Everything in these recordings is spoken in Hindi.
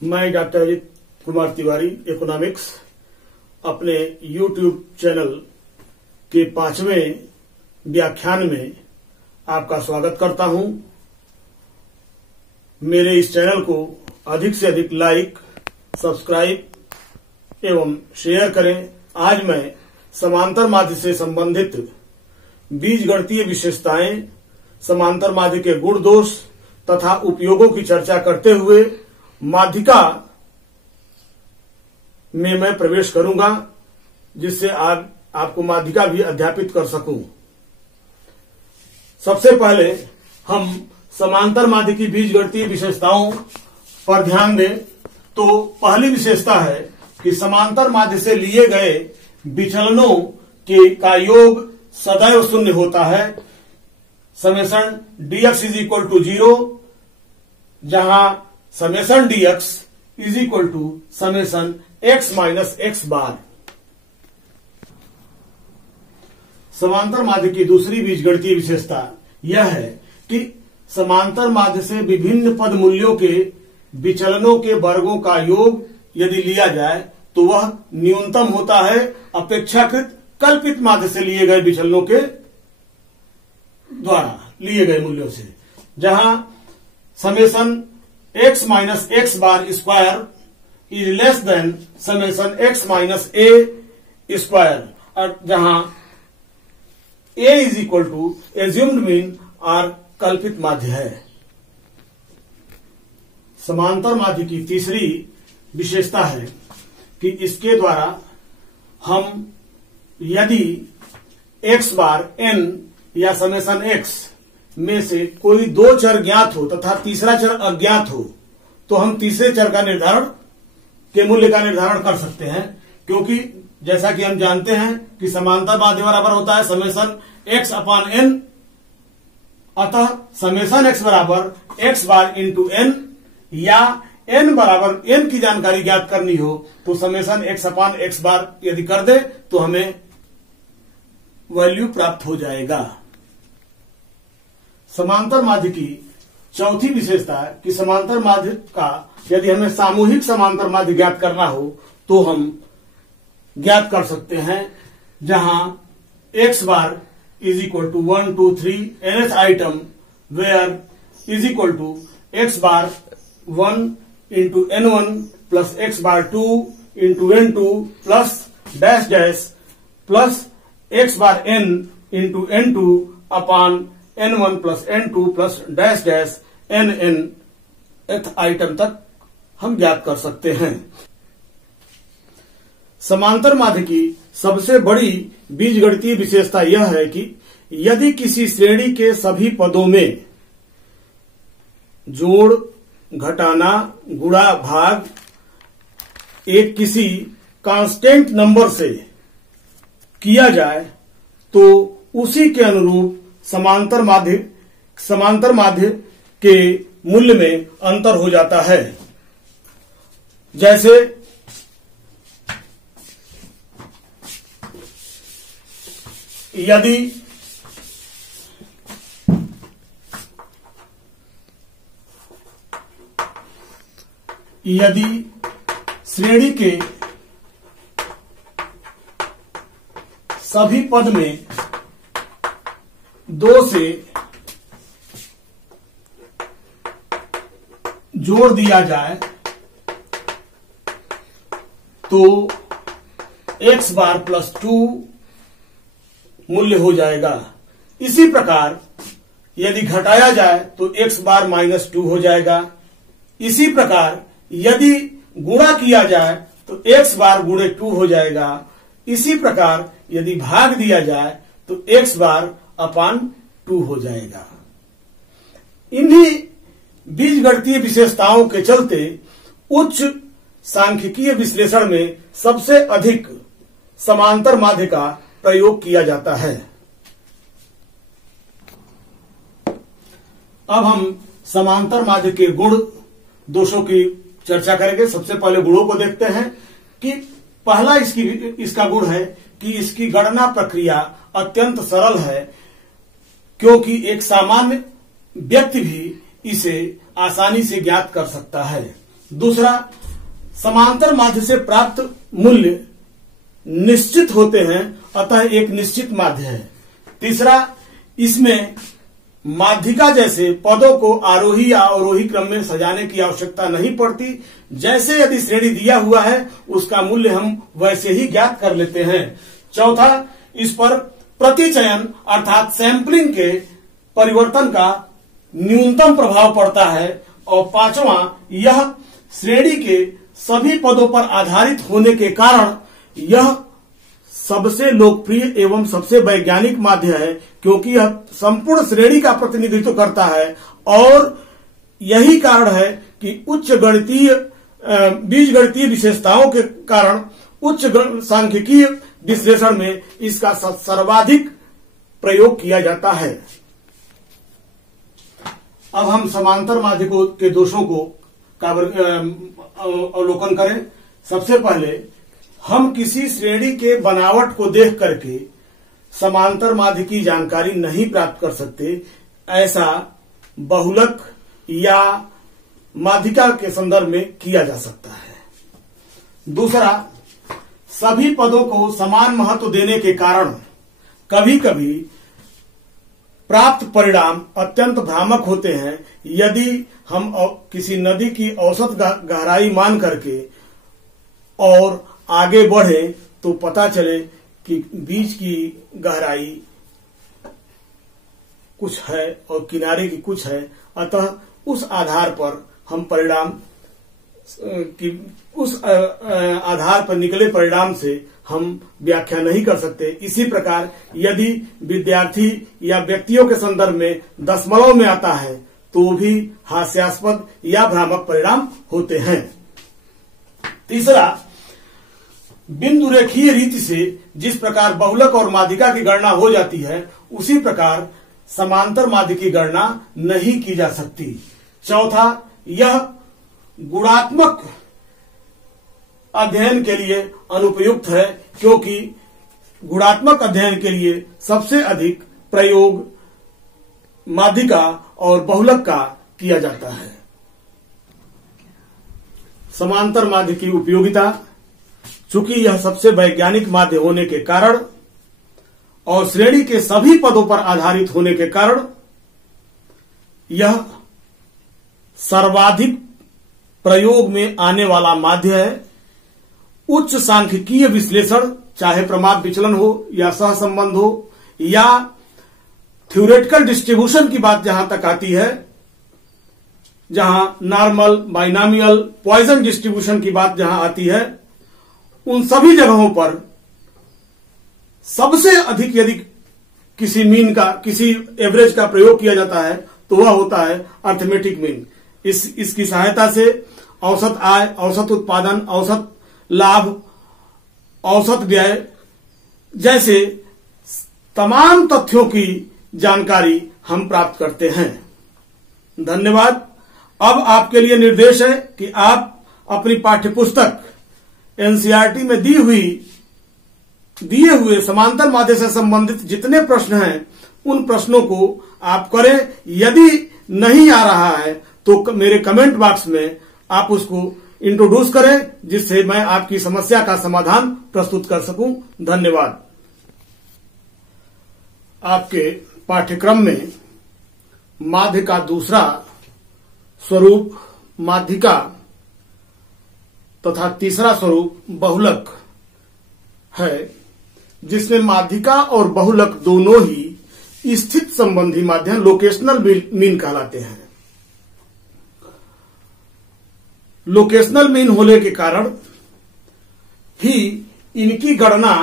मैं डॉक्टर अजित कुमार तिवारी इकोनॉमिक्स अपने YouTube चैनल के 5वें व्याख्यान में आपका स्वागत करता हूं। मेरे इस चैनल को अधिक से अधिक लाइक, सब्सक्राइब एवं शेयर करें। आज मैं समांतर माध्य से संबंधित बीजगणितीय विशेषताएं, समांतर माध्य के गुण दोष तथा उपयोगों की चर्चा करते हुए माध्यिका में मैं प्रवेश करूंगा, जिससे आपको माध्यिका भी अध्यापित कर सकूं। सबसे पहले हम समांतर माध्य की बीजगणितीय विशेषताओं पर ध्यान दें तो पहली विशेषता है कि समांतर माध्य से लिए गए विचलनों का योग सदैव शून्य होता है। Summation dx is equal to 0, जहां summation dx is equal to summation x minus x bar. समांतर माध्य की दूसरी बीजगणितीय विशेषता यह है कि समांतर माध्य से विभिन्न पद मूल्यों के विचलनों के वर्गों का योग यदि लिया जाए तो वह न्यूनतम होता है अपेक्षाकृत कल्पित माध्य से लिए गए विचलनों के द्वारा लिए गए मूल्यों से, जहां summation x minus x bar square is less than summation x minus a square, और जहां a is equal to assumed mean और कल्पित माध्य है। समांतर माध्य की तीसरी विशेषता है कि इसके द्वारा हम यदि x बार n या समेशन x में से कोई दो चर ज्ञात हो तथा तीसरा चर अज्ञात हो तो हम तीसरे चर के मूल्य का निर्धारण कर सकते हैं, क्योंकि जैसा कि हम जानते हैं कि समांतर माध्य बराबर होता है समेशन x अपान n। अतः समेशन x बराबर x बार इंटू n, या n बराबर n की जानकारी ज्ञात करनी हो तो समेशन x अपान x बार यदि कर दे तो हमें वैल्यू प्राप्त हो जाएगा। समांतर माध्य की चौथी विशेषता है कि समांतर माध्य का यदि हमें सामूहिक समांतर माध्य ज्ञात करना हो तो हम ज्ञात कर सकते हैं, जहां x bar is equal to 1 2 3 nth item where is equal to x bar 1 into n1 plus x bar 2 into n2 plus dash dash plus x bar n into n2 upon n1 plus n2 plus dash dash nth item तक हम ज्ञात कर सकते हैं। समांतर माध्य की सबसे बड़ी बीजगणितीय विशेषता यह है कि यदि किसी श्रेणी के सभी पदों में जोड़, घटाना, गुणा, भाग एक किसी कांस्टेंट नंबर से किया जाए तो उसी के अनुरूप समांतर माध्य के मूल्य में अंतर हो जाता है। जैसे यदि श्रेणी के सभी पद में 2 से जोड़ दिया जाए तो x बार प्लस 2 मूल्य हो जाएगा। इसी प्रकार यदि घटाया जाए तो x बार माइनस 2 हो जाएगा। इसी प्रकार यदि गुणा किया जाए तो x बार गुणे 2 हो जाएगा। इसी प्रकार यदि भाग दिया जाए तो x बार अपान 2 हो जाएगा। इन्हीं बीजगणितीय विशेषताओं के चलते उच्च सांख्यिकीय विश्लेषण में सबसे अधिक समांतर माध्य का प्रयोग किया जाता है। अब हम समांतर माध्य के गुण दोषों की चर्चा करेंगे। सबसे पहले गुणों को देखते हैं कि पहला इसका गुण है कि इसकी गणना प्रक्रिया अत्यंत सरल है, क्योंकि एक सामान्य व्यक्ति भी इसे आसानी से ज्ञात कर सकता है। दूसरा, समांतर माध्य से प्राप्त मूल्य निश्चित होते हैं, अतः एक निश्चित माध्य है। तीसरा, इसमें माध्यिका जैसे पदों को आरोही या अवरोही क्रम में सजाने की आवश्यकता नहीं पड़ती। जैसे यदि श्रेणी दिया हुआ है उसका मूल्य हम वैसे ही ज्ञात कर लेते हैं। चौथा, इस पर प्रतिचयन अर्थात सैंपलिंग के परिवर्तन का न्यूनतम प्रभाव पड़ता है। और पांचवा, यह श्रेणी के सभी पदों पर आधारित होने के कारण यह सबसे लोकप्रिय एवं सबसे वैज्ञानिक माध्य है, क्योंकि यह संपूर्ण श्रेणी का प्रतिनिधित्व करता है। और यही कारण है कि उच्च गणितीय बीजगणितीय विशेषताओं के कारण उच्च सांख्यिकीय विश्लेषण में इसका सर्वाधिक प्रयोग किया जाता है। अब हम समांतर माध्य के दोषों को अवलोकन करें। सबसे पहले हम किसी श्रेणी के बनावट को देख करके समांतर माध्य की जानकारी नहीं प्राप्त कर सकते। ऐसा बहुलक या माध्यिका के संदर्भ में किया जा सकता है। दूसरा, सभी पदों को समान महत्व देने के कारण कभी कभी प्राप्त परिणाम अत्यंत भ्रामक होते हैं। यदि हम किसी नदी की औसत गहराई मान करके और आगे बढ़े तो पता चले कि बीच की गहराई कुछ है और किनारे की कुछ है, अतः उस आधार पर हम परिणाम की उस आधार पर निकले परिणाम से हम व्याख्या नहीं कर सकते। इसी प्रकार यदि विद्यार्थी या व्यक्तियों के संदर्भ में दशमलव में आता है तो भी हास्यास्पद या भ्रामक परिणाम होते हैं। तीसरा, बिंदु रेखीय रीति से जिस प्रकार बहुलक और माध्यिका की गणना हो जाती है उसी प्रकार समांतर माध्य की गणना नहीं की जा सकती। चौथा, यह गुणात्मक अध्ययन के लिए अनुपयुक्त है, क्योंकि गुणात्मक अध्ययन के लिए सबसे अधिक प्रयोग माध्यिका और बहुलक का किया जाता है। समांतर माध्य की उपयोगिता, चूंकि यह सबसे वैज्ञानिक माध्य होने के कारण और श्रेणी के सभी पदों पर आधारित होने के कारण यह सर्वाधिक प्रयोग में आने वाला माध्य है। उच्च सांख्यिकीय विश्लेषण, चाहे प्रमाद विचलन हो या सहसंबंध हो या थ्योरेटिकल डिस्ट्रीब्यूशन की बात जहां तक आती है, जहां नॉर्मल, बाइनोमियल, पॉइजन डिस्ट्रीब्यूशन की बात जहां आती है, उन सभी जगहों पर सबसे अधिक यदि किसी मीन का, किसी एवरेज का प्रयोग किया जाता है तो वह होता है अर्थमेटिक मीन। इसकी सहायता से औसत आय, औसत उत्पादन, औसत लाभ, औसत व्यय जैसे तमाम तथ्यों की जानकारी हम प्राप्त करते हैं। धन्यवाद। अब आपके लिए निर्देश है कि आप अपनी पाठ्यपुस्तक एनसीईआरटी में दिए हुए समांतर माध्य से संबंधित जितने प्रश्न हैं उन प्रश्नों को आप करें। यदि नहीं आ रहा है तो मेरे कमेंट बॉक्स में आप उसको इंट्रोड्यूस करें, जिससे मैं आपकी समस्या का समाधान प्रस्तुत कर सकूं। धन्यवाद। आपके पाठ्यक्रम में माध्य का दूसरा स्वरूप माध्यिका तथा तीसरा स्वरूप बहुलक है, जिसमें माध्यिका और बहुलक दोनों ही स्थित संबंधी माध्यम लोकेशनल मीन कहलाते हैं। लोकेशनल मीन होने के कारण ही इनकी गणना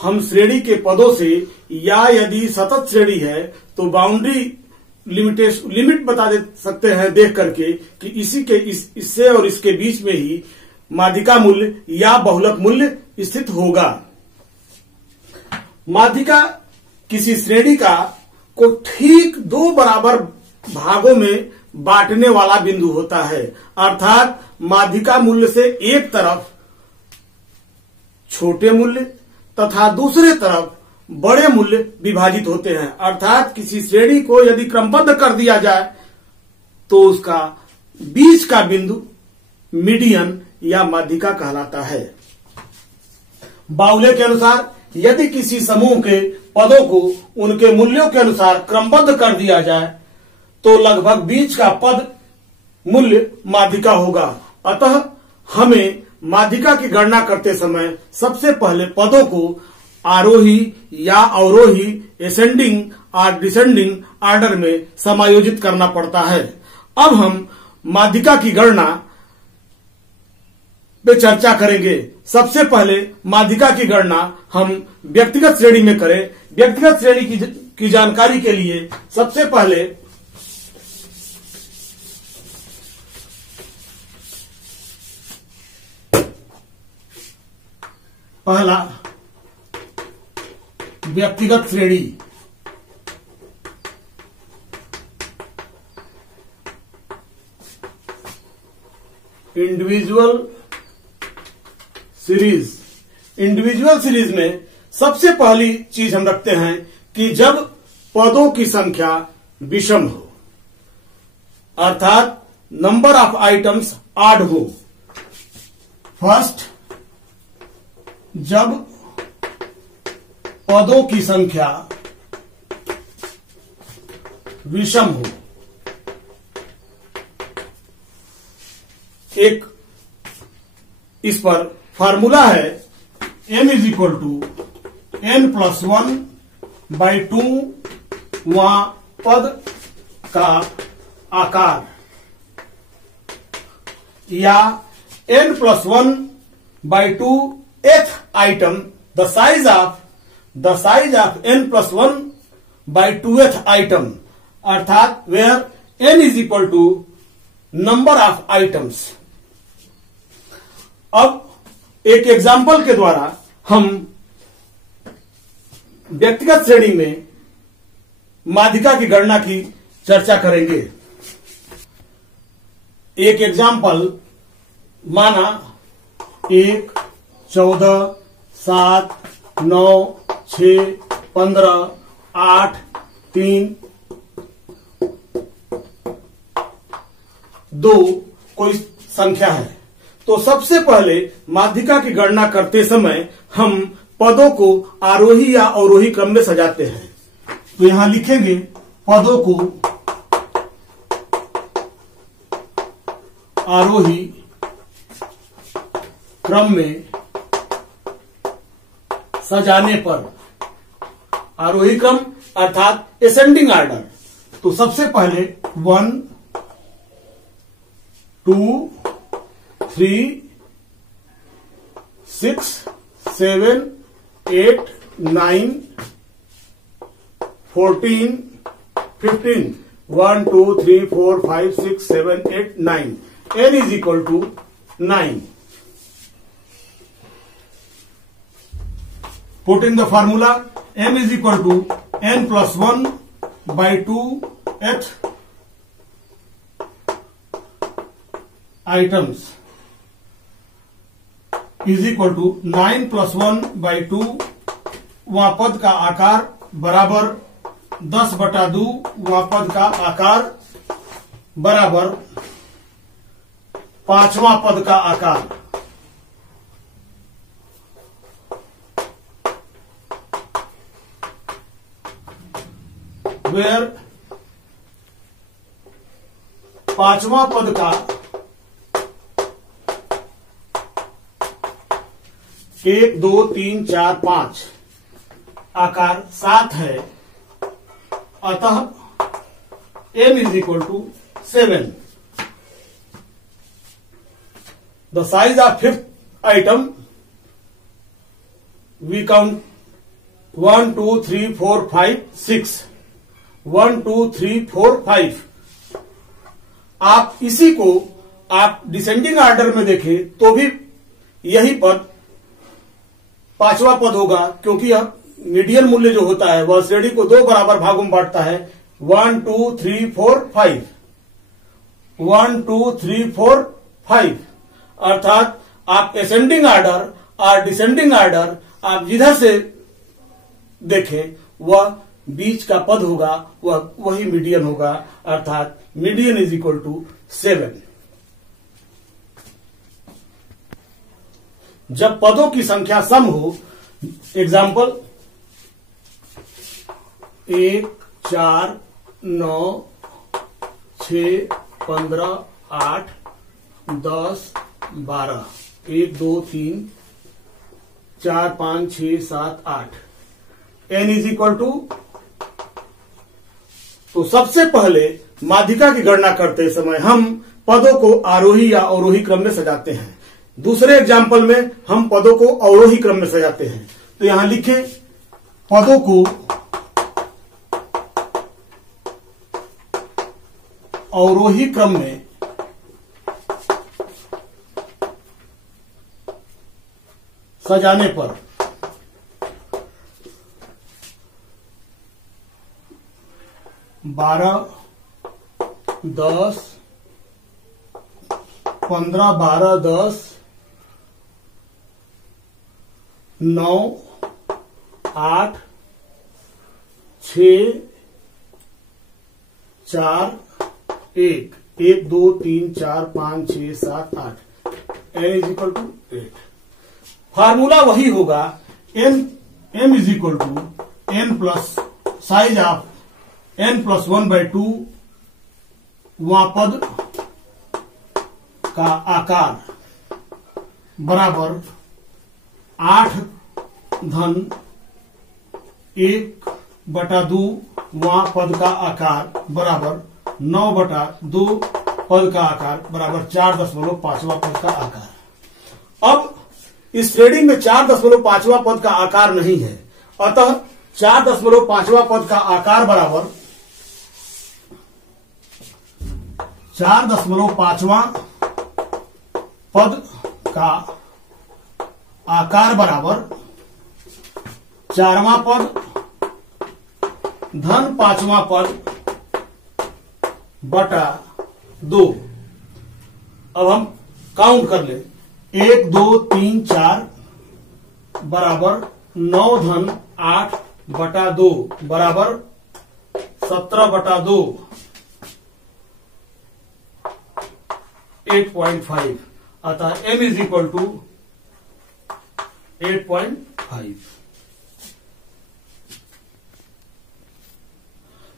हम श्रेणी के पदों से, या यदि सतत श्रेणी है तो बाउंड्री लिमिट बता दे सकते हैं देख करके कि इसी के इससे और इसके बीच में ही माध्यिका मूल्य या बहुलक मूल्य स्थित होगा। माध्यिका किसी श्रेणी को ठीक दो बराबर भागों में बांटने वाला बिंदु होता है, अर्थात माध्यिका मूल्य से एक तरफ छोटे मूल्य तथा दूसरे तरफ बड़े मूल्य विभाजित होते हैं। अर्थात किसी श्रेणी को यदि क्रमबद्ध कर दिया जाए तो उसका बीच का बिंदु मीडियन या माध्यिका कहलाता है। बाउले के अनुसार यदि किसी समूह के पदों को उनके मूल्यों के अनुसार क्रमबद्ध कर दिया जाए तो लगभग बीच का पद मूल्य माध्यिका होगा। अतः हमें माध्यिका की गणना करते समय सबसे पहले पदों को आरोही या अवरोही, एसेंडिंग और डिसेंडिंग ऑर्डर में समायोजित करना पड़ता है। अब हम माध्यिका की गणना पे चर्चा करेंगे। सबसे पहले माध्यिका की गणना हम व्यक्तिगत श्रेणी में करें। व्यक्तिगत श्रेणी की जानकारी के लिए सबसे पहले पहला व्यक्तिगत श्रेणी, इंडिविजुअल सीरीज। इंडिविजुअल सीरीज में सबसे पहली चीज हम रखते हैं कि जब पदों की संख्या विषम हो, अर्थात नंबर ऑफ आइटम्स ऑड हो। फर्स्ट, जब पदों की संख्या विषम हो। एक इस पर फार्मूला है m is equal to n+1/2 वहां पद का आकार, या n+1/2 th item, the size of n+1/2th item, अर्थात where n is equal to number of items। अब एक एग्जाम्पल के द्वारा हम व्यक्तिगत श्रेणी में माध्यिका की गणना की चर्चा करेंगे। एक एग्जाम्पल माना 1, 14, 7, 9, 6, 15, 8, 3, 2 कोई संख्या है। तो सबसे पहले माध्यिका की गणना करते समय हम पदों को आरोही या अवरोही क्रम में सजाते हैं। तो यहां लिखेंगे पदों को आरोही क्रम में सजाने पर, आरोही क्रम अर्थात एसेंडिंग ऑर्डर। तो सबसे पहले 1, 2, 3, 6, 7, 8, 9, 14, 15, 1, 2, 3, 4, 5, 6, 7, 8, 9, n is equal to 9। Put in the formula, m is equal to n+1/2th items is equal to 9+1/2 वहां पद का आकार बराबर 10/2 वहां पद का आकार बराबर 5वां पद का आकार। वेयर 5वां पद का 1, 2, 3, 4, 5 आकार 7 है, अतः m is equal to 7। The size of fifth item, we count 1, 2, 3, 4, 5, 6, 1, 2, 3, 4, 5। आप इसी को आप डिसेंडिंग ऑर्डर में देखें तो भी यही पद 5वां पद होगा, क्योंकि यह मीडियन मूल्य जो होता है वह श्रेणी को 2 बराबर भागों में बांटता है। 1, 2, 3, 4, 5, 1, 2, 3, 4, 5, अर्थात आप एसेंडिंग ऑर्डर और डिसेंडिंग ऑर्डर आप जिधर से देखें वह बीच का पद होगा, वह वही मीडियन होगा, अर्थात मीडियन इज इक्वल टू 7। जब पदों की संख्या सम हो, example 1, 4, 9, 6, 15, 8, 10, 12, 1, 2, 3, 4, 5, 6, 7, 8, n is equal to. तो सबसे पहले माध्यिका की गणना करते समय हम पदों को आरोही या अवरोही क्रम में सजाते हैं। दूसरे एग्जाम्पल में हम पदों को अवरोही क्रम में सजाते हैं। तो यहां लिखें पदों को अवरोही क्रम में सजाने पर 12, 10, 15, 12, 10, 9, 8, 6, 4, 1, 1, 2, 3, 4, 5, 6, 7, 8, n is equal to 8। Formula वही होगा m is equal to n plus size of n plus 1/2 वहां पद का आकार बराबर 8 धन 1/2 वहां पद का आकार बराबर 9/2 पद का आकार बराबर 4.5वां पद का आकार। अब इस श्रेणी में 4.5वां पद का आकार नहीं है, अतः 4.5वां पद का आकार बराबर 4.5वां पद का आकार बराबर 4वां पद धन 5वां पद बटा 2। अब हम काउंट कर ले, 1, 2, 3, 4 बराबर 9 धन 8/2 बराबर 17/2 8.5। अतः m इज इक्वल टू 8.5।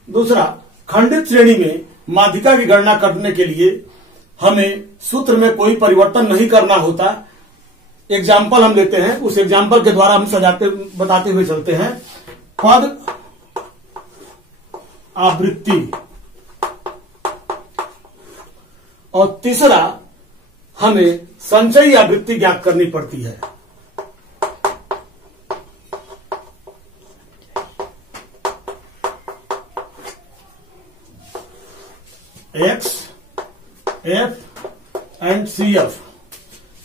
दूसरा, खंडित श्रेणी में माध्यिका की गणना करने के लिए हमें सूत्र में कोई परिवर्तन नहीं करना होता। एग्जाम्पल हम लेते हैं, उस एग्जाम्पल के द्वारा हम बताते हुए चलते हैं। पद आवृत्ति, और तीसरा हमें संचयी आवृत्ति ज्ञात करनी पड़ती है। X, F and CF।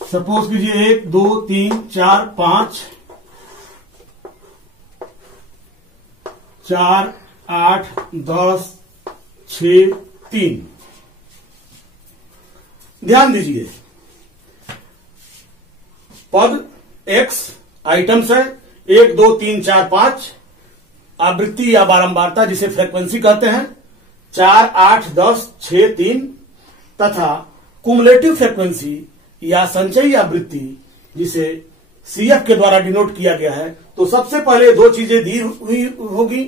Suppose कीजिए 1, 2, 3, 4, 5, 4, 8, 10, 6, 3। ध्यान दीजिए, पद X आइटम्स है 1, 2, 3, 4, 5, आवृत्ति या बारंबारता जिसे फ्रीक्वेंसी कहते हैं 4, 8, 10, 6, 3, तथा कुमुलेटिव फ्रीक्वेंसी या संचयी आवृत्ति जिसे CF के द्वारा डिनोट किया गया है। तो सबसे पहले दो चीजें दी हुई होगी,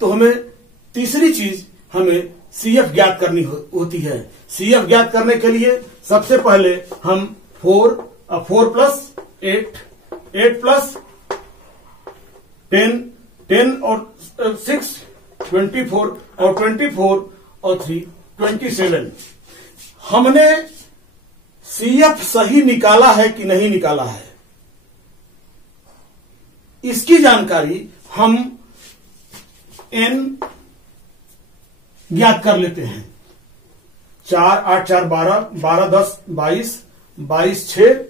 तो हमें तीसरी चीज हमें CF ज्ञात करनी होती है। CF ज्ञात करने के लिए सबसे पहले हम 4 प्लस 8, 8 प्लस 10, 10 और 6, 24 और 24 और 3, 27। हमने CF सही निकाला है कि नहीं निकाला है, इसकी जानकारी हम n ज्ञात कर लेते हैं। 4, 8, 4, 12, 12, 10, 22, 22, 6,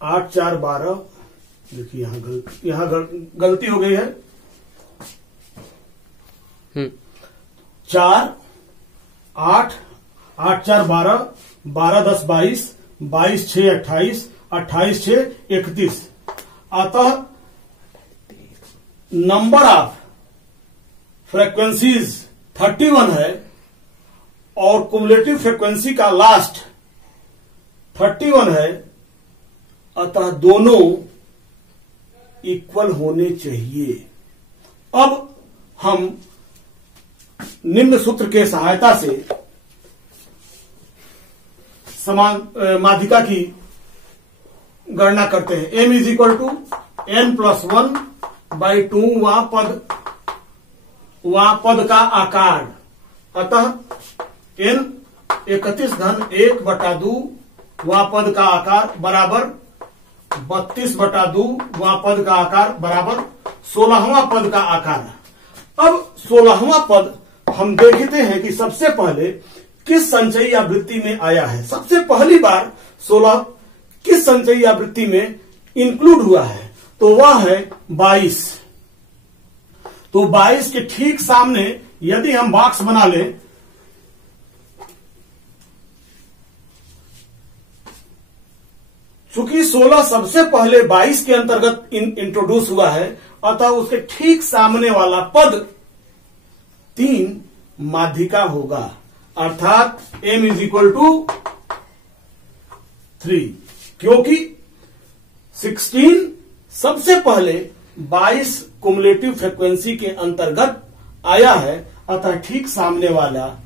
8, 4, 12। देखिए यहां गलती हो गई है। 4, 8, 8, 4, 12, 12, 10, 22, 22, 6, 28, 28, 6, 31। अतः नंबर ऑफ फ्रीक्वेंसीज 31 है और कुमुलेटिव फ्रीक्वेंसी का लास्ट 31 है, अतः दोनों इक्वल होने चाहिए। अब हम निम्न सूत्र के सहायता से समान माध्यिका की गणना करते हैं। m is equal to n+1/2 वह पद का आकार, अतः n 31(1/2) वह पद का आकार बराबर 32/2 वह पद का आकार बराबर 16वां पद का आकार। अब 16वां पद हम देखते हैं कि सबसे पहले किस संचयी आवृत्ति में आया है। सबसे पहली बार 16 किस संचयी आवृत्ति में इंक्लूड हुआ है, तो वह है 22। तो 22 के ठीक सामने यदि हम बॉक्स बना लें, चूंकि 16 सबसे पहले 22 के अंतर्गत इंट्रोड्यूस हुआ है, अतः उसके ठीक सामने वाला पद 3 माध्यिका होगा, अर्थात m इज इक्वल टू 3, क्योंकि 16 सबसे पहले 22 कुमुलेटिव फ्रीक्वेंसी के अंतर्गत आया है, अतः ठीक सामने वाला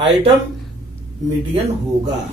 आइटम मीडियन होगा।